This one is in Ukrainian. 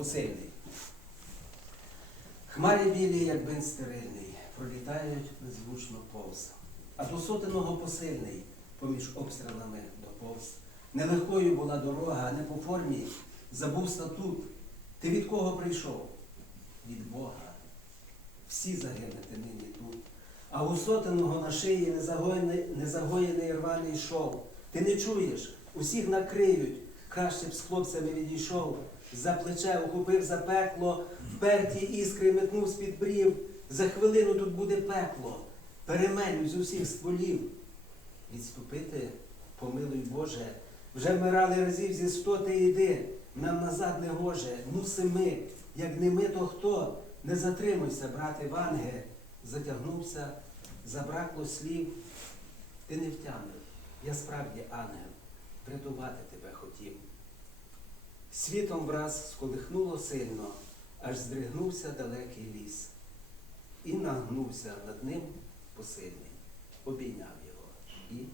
посильний. Хмарі білі, як бин стерильний, пролітають беззвучно повз. А до сотеного посильний поміж обстрілами доповз. Нелегкою була дорога, не по формі. Забув статут. Ти від кого прийшов? Від Бога. Всі загинете нині тут. А у сотеного на шиї незагоєний, незагоєний рваний шов. Ти не чуєш, усіх накриють. Краще б з хлопцями відійшов. За плече ухопив за пекло, вперті іскри метнув з-під брів. За хвилину тут буде пекло. Перемелють з усіх стволів. Відступити, помилуй Боже, вже вмирали разів зі сто ти йди, нам назад не гоже, мусим ми, як не ми, то хто? Не затримуйся, брате Ванге, затягнувся, забракло слів, ти не втямив, я справді ангел, врятувати тебе хотів. Світом враз сколихнуло сильно, аж здригнувся далекий ліс, і нагнувся над ним посильний, обійняв його і